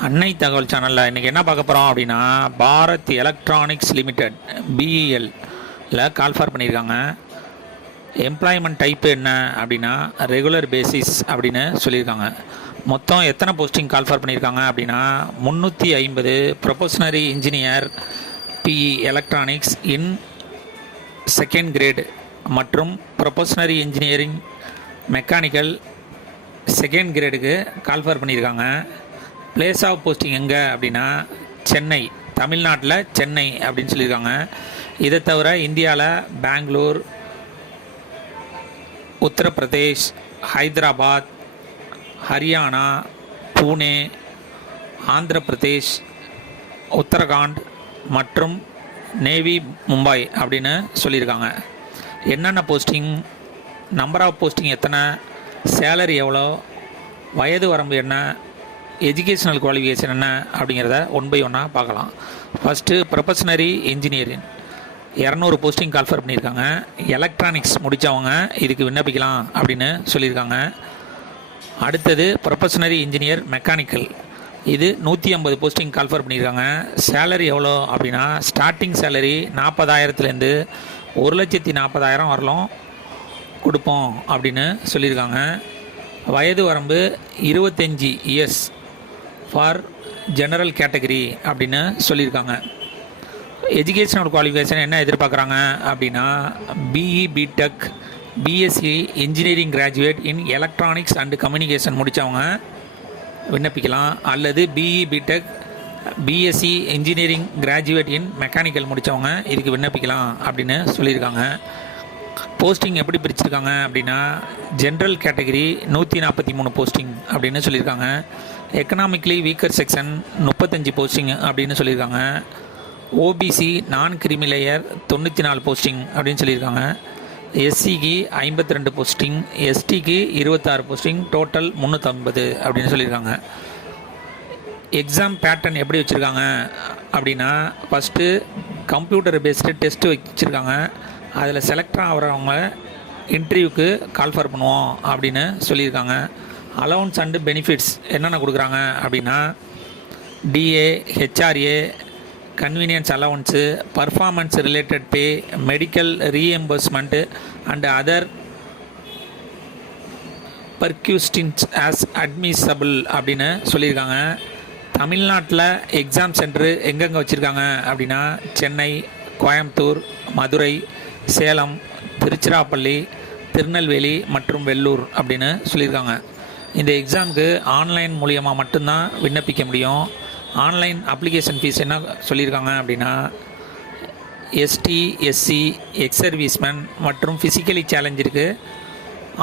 அன்னை தகவல் சேனலில் இன்றைக்கி என்ன பார்க்க போகிறோம் அப்படின்னா பாரத் எலக்ட்ரானிக்ஸ் லிமிடெட் பிஇஎல்ல கால்ஃபார் பண்ணியிருக்காங்க. எம்ப்ளாய்மெண்ட் டைப் என்ன அப்படின்னா ரெகுலர் பேசிஸ் அப்படின்னு சொல்லியிருக்காங்க. மொத்தம் எத்தனை போஸ்டிங் கால்ஃபார் பண்ணியிருக்காங்க அப்படின்னா முந்நூற்றி ஐம்பது probationary engineer BE electronics in second grade மற்றும் ப்ரொபோஷனரி இன்ஜினியரிங் மெக்கானிக்கல் செகண்ட் கிரேடுக்கு கால்ஃபார் பண்ணியிருக்காங்க. பிளேஸ் ஆஃப் போஸ்டிங் எங்கே அப்படின்னா சென்னை. தமிழ்நாட்டில் சென்னை அப்படின்னு சொல்லியிருக்காங்க. இதை தவிர இந்தியாவில் பெங்களூர் உத்தரப்பிரதேஷ் ஹைதராபாத் ஹரியானா பூனே ஆந்திர பிரதேஷ் உத்தரகாண்ட் மற்றும் நேவி மும்பை அப்படின்னு சொல்லியிருக்காங்க. என்னென்ன போஸ்டிங் நம்பர் ஆஃப் போஸ்டிங் எத்தனை சேலரி எவ்வளோ வயது வரம்பு என்ன எஜுகேஷனல் குவாலிஃபிகேஷன் என்ன அப்படிங்கிறத ஒன் பை ஒன்னாக பார்க்கலாம். ஃபஸ்ட்டு ப்ரொஃபஷனரி இன்ஜினியரிங் இரநூறு போஸ்டிங் கால்ஃபர் பண்ணியிருக்காங்க. எலக்ட்ரானிக்ஸ் முடித்தவங்க இதுக்கு விண்ணப்பிக்கலாம் அப்படின்னு சொல்லியிருக்காங்க. அடுத்தது ப்ரொஃபஷனரி இன்ஜினியர் மெக்கானிக்கல் இது நூற்றி ஐம்பது போஸ்டிங் கால்ஃபர் பண்ணியிருக்காங்க. சேலரி எவ்வளோ அப்படின்னா ஸ்டார்டிங் சேலரி நாற்பதாயிரத்துலேருந்து ஒரு லட்சத்தி நாற்பதாயிரம் வரலும் கொடுப்போம் அப்படின்னு சொல்லியிருக்காங்க. வயது வரம்பு இருபத்தஞ்சி இயர்ஸ் ஃபார் ஜெனரல் கேட்டகரி அப்படின்னு சொல்லியிருக்காங்க. எஜுகேஷனல் குவாலிஃபிகேஷன் என்ன எதிர்பார்க்குறாங்க அப்படின்னா BE BTech BSc engineering graduate in electronics and communication முடித்தவங்க விண்ணப்பிக்கலாம். அல்லது BE BTech BSc engineering graduate in mechanical முடித்தவங்க இதுக்கு விண்ணப்பிக்கலாம் அப்படின்னு சொல்லியிருக்காங்க. போஸ்டிங் எப்படி பிரிச்சிருக்காங்க அப்படின்னா ஜென்ரல் கேட்டகரி நூற்றி நாற்பத்தி மூணு போஸ்டிங் அப்படின்னு சொல்லியிருக்காங்க. எக்கனாமிக்லி வீக்கர் செக்ஷன் முப்பத்தஞ்சு போஸ்டிங் அப்படின்னு சொல்லியிருக்காங்க. ஓபிசி நான் கிரிமி லேயர் தொண்ணூற்றி நாலு போஸ்டிங் அப்படின்னு சொல்லியிருக்காங்க. எஸ்சிக்கு ஐம்பத்தி ரெண்டு போஸ்டிங் எஸ்டிக்கு இருபத்தாறு போஸ்டிங் டோட்டல் முந்நூற்றம்பது அப்படின்னு சொல்லியிருக்காங்க. எக்ஸாம் பேட்டர்ன் எப்படி வச்சுருக்காங்க அப்படின்னா ஃபஸ்ட்டு கம்ப்யூட்டர் பேஸ்டு டெஸ்ட்டு வச்சுருக்காங்க. அதில் செலக்ட் ஆகிறவங்க இன்டர்வியூக்கு கால்ஃபர் பண்ணுவோம் அப்படின்னு சொல்லியிருக்காங்க. அலவுன்ஸ் அண்டு பெனிஃபிட்ஸ் என்னென்ன கொடுக்குறாங்க அப்படின்னா DA HRA convenience allowance performance related pay medical reimbursement and other perquisites as admissible அப்படின்னு சொல்லியிருக்காங்க. தமிழ்நாட்டில் எக்ஸாம் சென்டரு எங்கெங்கே வச்சுருக்காங்க அப்படின்னா சென்னை கோயம்புத்தூர் மதுரை சேலம் திருச்சிராப்பள்ளி திருநெல்வேலி மற்றும் வெள்ளூர் அப்படின்னு சொல்லியிருக்காங்க. இந்த எக்ஸாமுக்கு ஆன்லைன் மூலியமாக மட்டும்தான் விண்ணப்பிக்க முடியும். ஆன்லைன் அப்ளிகேஷன் ஃபீஸ் என்ன சொல்லியிருக்காங்க அப்படின்னா எஸ்டி எஸ்சி எக்ஸ் சர்வீஸ்மேன் மற்றும் ஃபிசிக்கலி சேலஞ்சிற்கு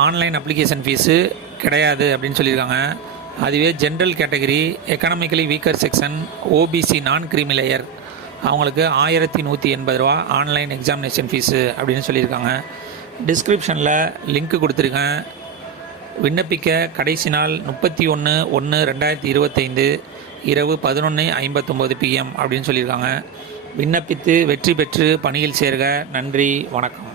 ஆன்லைன் அப்ளிகேஷன் ஃபீஸு கிடையாது அப்படின்னு சொல்லியிருக்காங்க. அதுவே general category economically weaker section OBC non creamy layer அவங்களுக்கு ஆயிரத்தி நூற்றி எண்பது ரூபா ஆன்லைன் எக்ஸாமினேஷன் ஃபீஸு அப்படின்னு சொல்லியிருக்காங்க. டிஸ்கிரிப்ஷனில் லிங்க் கொடுத்துருக்கேன். விண்ணப்பிக்க கடைசி நாள் முப்பத்தி ஒன்று ஒன்று ரெண்டாயிரத்தி இருபத்தைந்து இரவு பதினொன்று ஐம்பத்தொம்போது பிஎம் அப்படின்னு சொல்லியிருக்காங்க. விண்ணப்பித்து வெற்றி பெற்று பணியில் சேர்க. நன்றி. வணக்கம்.